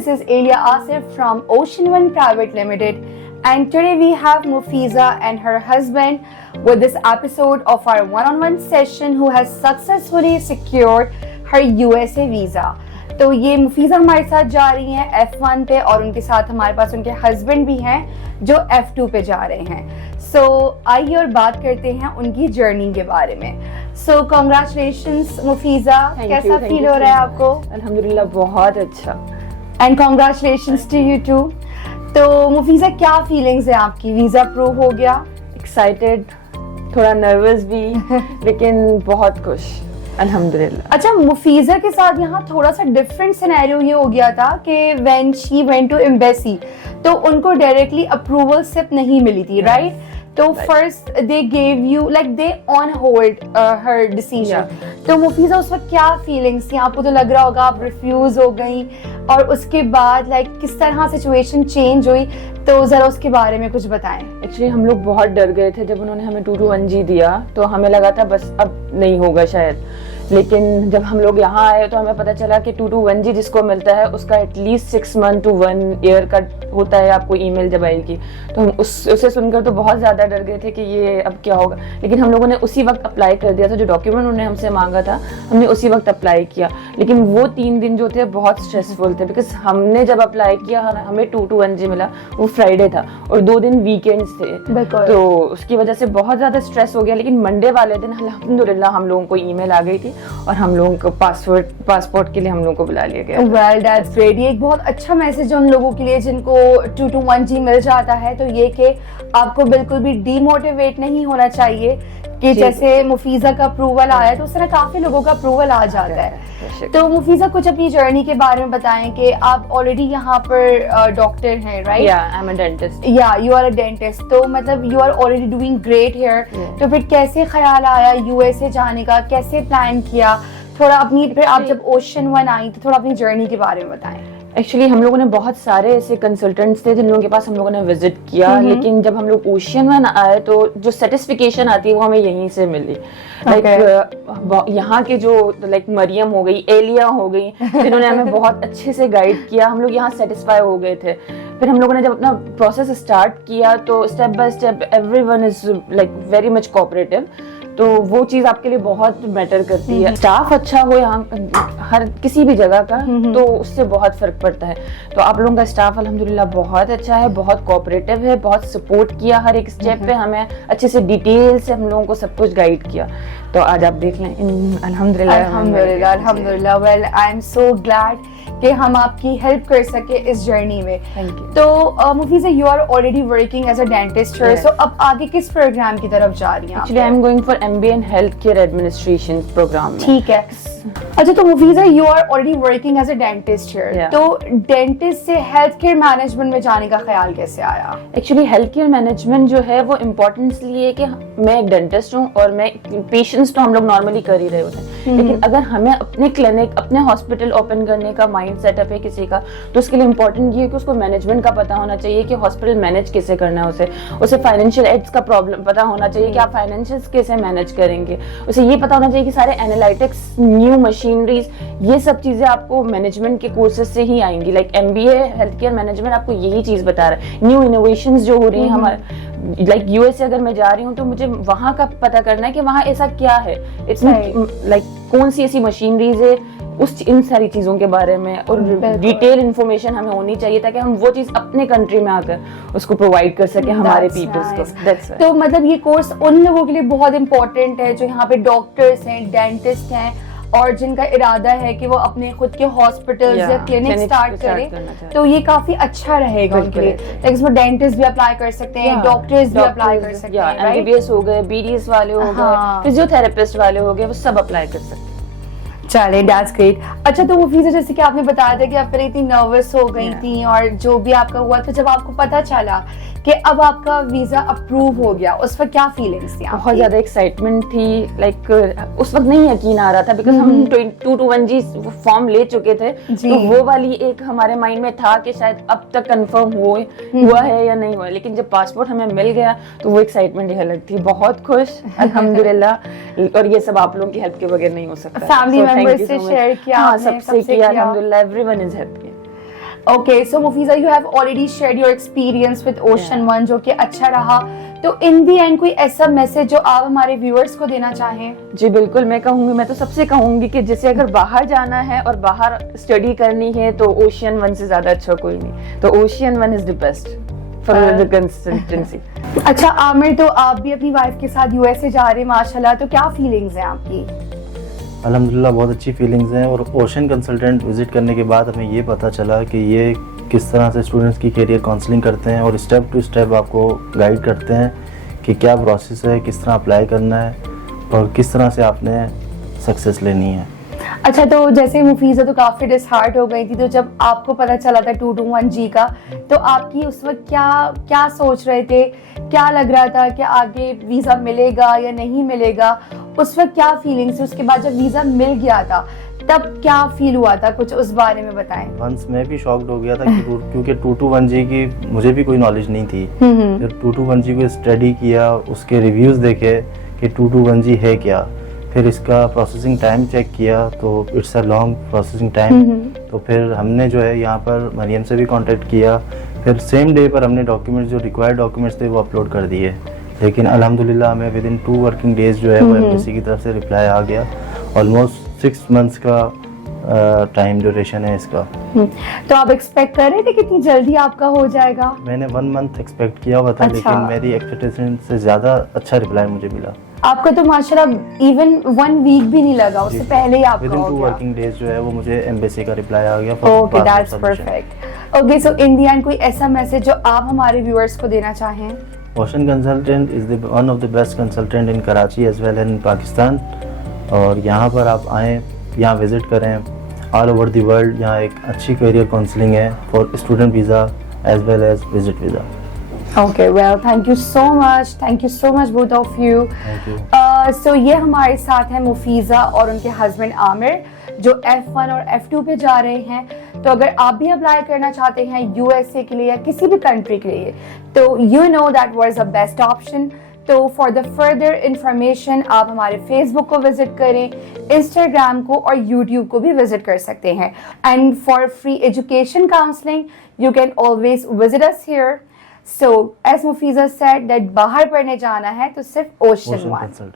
this is Elia Asif from Ocean One Private Limited, and today we have Mufiza and her husband with this episode of our one-on-one session who has successfully secured her USA visa. तो ये मुफीज़ा हमारे साथ जा रही हैं F1 पे और उनके साथ हमारे पास उनके हस्बैंड भी हैं जो F2 पे जा रहे हैं. सो आइए और बात करते हैं उनकी जर्नी के बारे में. सो कॉन्ग्रेचुलेशंस मुफीज़ा, कैसा फील हो रहा है आपको? अल्हम्दुलिल्लाह बहुत अच्छा. And congratulations to you too. तो मुफीज़ा क्या फीलिंग्स है आपकी? वीज़ा अप्रूव हो गया? एक्साइटेड, थोड़ा नर्वस भी लेकिन बहुत खुश अल्हम्दुलिल्लाह. अच्छा, मुफीज़ा के साथ यहाँ थोड़ा सा डिफरेंट सिनेरियो ये हो गया था कि when she went to embassy तो उनको डायरेक्टली अप्रूवल सिर्फ नहीं मिली थी, राइट? तो first they gave you like they on hold her decision. तो मुफीज़ा उस वक्त क्या फीलिंग्स थी? आपको तो लग रहा होगा आप रिफ्यूज हो गई, और उसके बाद लाइक किस तरह सिचुएशन चेंज हुई, तो जरा उसके बारे में कुछ बताएं. एक्चुअली हम लोग बहुत डर गए थे जब उन्होंने हमें 221G दिया, तो हमें लगा था बस अब नहीं होगा शायद. लेकिन जब हम लोग यहाँ आए तो हमें पता चला कि 221G जिसको मिलता है उसका एटलीस्ट 6 month to 1 year का होता है आपको ईमेल जब आएगी. तो हम उसे सुनकर तो बहुत ज़्यादा डर गए थे कि ये अब क्या होगा. लेकिन हम लोगों ने उसी वक्त अप्लाई कर दिया था, जो डॉक्यूमेंट उन्होंने हमसे मांगा था हमने उसी वक्त अप्लाई किया. लेकिन वो 3 दिन जो थे बहुत स्ट्रेसफुल थे, बिकॉज हमने जब अप्लाई किया हमें 221G मिला, वो फ्राइडे था और 2 दिन वीकेंड्स थे, तो उसकी वजह से बहुत ज़्यादा स्ट्रेस हो गया. लेकिन मंडे वाले दिन अल्हम्दुलिल्लाह हम लोगों को ईमेल आ गई थी और हम लोगों को पासपोर्ट के लिए हम लोगों को बुला लिया गया. Well that's great. ये एक बहुत अच्छा मैसेज है उन लोगों के लिए जिनको 221G मिल जाता है. तो ये कि आपको बिल्कुल भी डीमोटिवेट नहीं होना चाहिए कि जैसे मुफीज़ा का अप्रूवल आया तो उस तरह काफी लोगों का अप्रूवल आ जाता है. तो मुफीज़ा कुछ अपनी जर्नी के बारे में बताएं कि आप ऑलरेडी यहाँ पर डॉक्टर हैं, राइट? या आई एम अ डेंटिस्ट. या यू आर अ डेंटिस्ट. तो मतलब you are already doing great here. तो फिर कैसे ख्याल आया यूएसए जाने का, कैसे प्लान किया? थोड़ा अपनी, फिर आप जब ओशन वन आई तो थोड़ा अपनी जर्नी के बारे में बताएं. एक्चुअली हम लोगों ने बहुत सारे ऐसे कंसल्टेंट्स थे जिन लोगों के पास हम लोगों ने विजिट किया, लेकिन जब हम लोग ओशन वन आए तो जो सेटिस्फिकेशन आती है वो हमें यहीं से मिली. लाइक यहाँ के जो लाइक मरियम हो गई, एलिया हो गई, जिन्होंने हमें बहुत अच्छे से गाइड किया, हम लोग यहाँ सेटिस्फाई हो गए थे. फिर हम लोगों ने जब अपना प्रोसेस स्टार्ट किया तो step by step everyone is like very much cooperative. तो वो चीज़ आपके लिए बहुत मैटर करती है. स्टाफ अच्छा हो यहाँ हर किसी भी जगह का तो उससे बहुत फर्क पड़ता है. तो आप लोगों का स्टाफ अल्हम्दुलिल्लाह बहुत अच्छा है, बहुत कोऑपरेटिव है, बहुत सपोर्ट किया हर एक स्टेप पे, हमें अच्छे से डिटेल से हम लोगों को सब कुछ गाइड किया. तो आज आप देख लें अल्हम्दुलिल्लाह. Well I am so glad कि हम आपकी हेल्प कर सके इस जर्नी में. तो Mufeeza, you are already working as a dentist, so अब आगे किस प्रोग्राम की तरफ जा रही हैं? Actually I am going for MBA in Healthcare Administration programme. ठीक है. अच्छा, तो Mufeeza you are already working as a dentist here, तो डेंटिस्ट से हेल्थ केयर मैनेजमेंट में जाने का ख्याल कैसे आया? एक्चुअली हेल्थ केयर मैनेजमेंट जो है वो इम्पोर्टेंस लिए है कि मैं एक डेंटिस्ट हूँ और मैं पेशेंट्स तो हम लोग नॉर्मली कर ही रहे होते हैं, लेकिन अगर हमें अपने क्लिनिक, अपने हॉस्पिटल ओपन करने का माइंड सेटअप है किसी का, तो उसके लिए इम्पोर्टेंट ये है कि उसको मैनेजमेंट का पता होना चाहिए कि हॉस्पिटल मैनेज कैसे करना है. उसे फाइनेंशियल एड्स का प्रॉब्लम पता होना चाहिए कि आप फाइनेंशियल कैसे मैनेज करेंगे. उसे ये पता होना चाहिए कि सारे एनालिटिक्स, न्यू मशीनरीज, ये सब चीजें आपको मैनेजमेंट के कोर्सेज से ही आएंगी. Like MBA health care management आपको यही चीज बता रहा है. न्यू इनोवेशंस जो हो रही हैं हमारे, लाइक USA अगर मैं जा रही हूँ तो मुझे वहाँ का पता करना है कि वहाँ ऐसा क्या है, इट्स लाइक कौन सी ऐसी मशीनरीज है, इन सारी चीज़ों के बारे में और डिटेल इन्फॉर्मेशन हमें होनी चाहिए ताकि हम वो चीज़ अपने कंट्री में आकर उसको प्रोवाइड कर सकें हमारे पीपल्स को. तो मतलब ये कोर्स उन लोगों के लिए बहुत इंपॉर्टेंट है जो यहाँ पे डॉक्टर्स हैं, डेंटिस्ट हैं और जिनका इरादा है कि वो अपने खुद के हॉस्पिटल या क्लिनिक स्टार्ट करें. तो ये काफी अच्छा रहेगा उनके लिए. लाइक इसमें डेंटिस्ट भी अप्लाई कर सकते हैं, डॉक्टर्स भी अप्लाई कर सकते हैं, MBBS हो गए, BDS वाले हो गए, फिजियोथेरेपिस्ट वाले हो गए, वो सब अप्लाई कर सकते हैं. चले, दैट्स ग्रेट. अच्छा, तो मुफीज़ा जैसे कि आपने बताया था कि आप पहले इतनी नर्वस हो गई थी और जो भी आपका हुआ था, जब आपको पता चला कि अब आपका वीजा अप्रूव हो गया, उस वक्त क्या फीलिंग्स थी? बहुत ज्यादा एक्साइटमेंट थी. लाइक उस वक्त नहीं यकीन आ रहा था बिकॉज हम 221G फॉर्म ले चुके थे, तो वो वाली एक हमारे माइंड में था कि शायद अब तक कंफर्म हुआ है या नहीं हुआ. लेकिन जब पासपोर्ट हमें मिल गया तो वो एक्साइटमेंट ही अलग थी. बहुत खुश अल्हम्दुलिल्लाह. और ये सब आप लोगों की हेल्प के बगैर नहीं हो सकता. फैमिली मेंबर्स से शेयर किया? हाँ, सबसे किया अल्हम्दुलिल्लाह. Everyone is happy. Okay, so Mufiza, you have already shared your experience with Ocean One, जो कि अच्छा रहा. तो in the end कोई ऐसा मैसेज जो आप हमारे व्यूअर्स को देना चाहें? जी बिल्कुल, मैं कहूँगी, मैं तो सबसे कहूँगी कि जैसे अगर बाहर जाना है और बाहर स्टडी करनी है तो ओशियन वन से ज़्यादा अच्छा कोई नहीं. तो ocean one is the best for the consistency. अच्छा आमिर, तो आप भी अपनी वाइफ के साथ यूएसए जा रहे हैं माशाल्लाह, तो क्या फीलिंग्स हैं आपकी? अल्हम्दुलिल्लाह बहुत अच्छी फीलिंग्स हैं. और ओशन कंसल्टेंट विज़िट करने के बाद हमें ये पता चला कि ये किस तरह से स्टूडेंट्स की करियर काउंसलिंग करते हैं और स्टेप टू स्टेप आपको गाइड करते हैं कि क्या प्रोसेस है, किस तरह अप्लाई करना है और किस तरह से आपने सक्सेस लेनी है. अच्छा, तो जैसे मुफीज़ा तो काफ़ी डिसहार्ट हो गई थी, तो जब आपको पता चला था 221G का, तो आपकी उस वक्त क्या सोच रहे थे? क्या लग रहा था कि आगे वीज़ा मिलेगा या नहीं मिलेगा? उस वक्त क्या फीलिंग्स थी? उसके बाद जब वीज़ा मिल गया था तब क्या फील हुआ था? कुछ उस बारे में बताएं. वंस मैं भी शॉक्ड हो गया था क्योंकि 221G की मुझे भी कोई नॉलेज नहीं थी. फिर 221G को स्टडी किया, उसके रिव्यूज़ देखे कि 221G है क्या, फिर इसका प्रोसेसिंग टाइम चेक किया तो it's a long processing time. तो फिर हमने जो है यहाँ पर मरियम से भी कांटेक्ट किया. फिर सेम डे पर हमने डॉक्यूमेंट्स, जो रिक्वायर्ड डॉक्यूमेंट्स थे, वो अपलोड कर दिए. लेकिन अल्हम्दुलिल्लाह हमें विद इन 2 वर्किंग डेज जो है वो एम्बेसी की तरफ से रिप्लाई आ गया. ऑलमोस्ट 6 months का टाइम ड्यूरेशन है इसका. तो आप एक्सपेक्ट कर रहे थे कितनी जल्दी आपका हो जाएगा? मैंने 1 month एक्सपेक्ट किया हुआ था. अच्छा. लेकिन मेरी एक्सपेक्टेशन से ज़्यादा अच्छा रिप्लाई मुझे मिला. आपका तो माशाल्लाह इवन 1 week भी नहीं लगा, उससे पहले ही आपका विद इन हो 2 गया. वर्किंग डेज जो है वो मुझे एम्बेसी का रिप्लाई आ गया. Okay, that's perfect. Okay, so in the end कोई ऐसा मैसेज जो आप हमारे व्यूअर्स को देना चाहें? Ocean consultant is one of the best consultant in Karachi as well in Pakistan. और यहाँ पर आप आएँ, यहाँ विज़िट करें. ऑल ओवर द वर्ल्ड यहाँ एक अच्छी करियर काउंसलिंग है for student visa as well as visit visa. Okay, well, thank you so much. Thank you so much, both of you. Thank you. So ये हमारे साथ है मुफीज़ा और उनके हस्बैंड आमिर, जो F1 और F2 पे जा रहे हैं. तो अगर आप भी अप्लाई करना चाहते हैं यूएसए के लिए या किसी भी कंट्री के लिए, तो you know that was the best option. तो फॉर द फर्दर इंफॉर्मेशन आप हमारे फेसबुक को विजिट करें, इंस्टाग्राम को और यूट्यूब को भी विजिट कर सकते हैं. And for free education counselling you can always visit us here. So, as Mufiza said, that बाहर पढ़ने जाना है तो सिर्फ ओशन वन.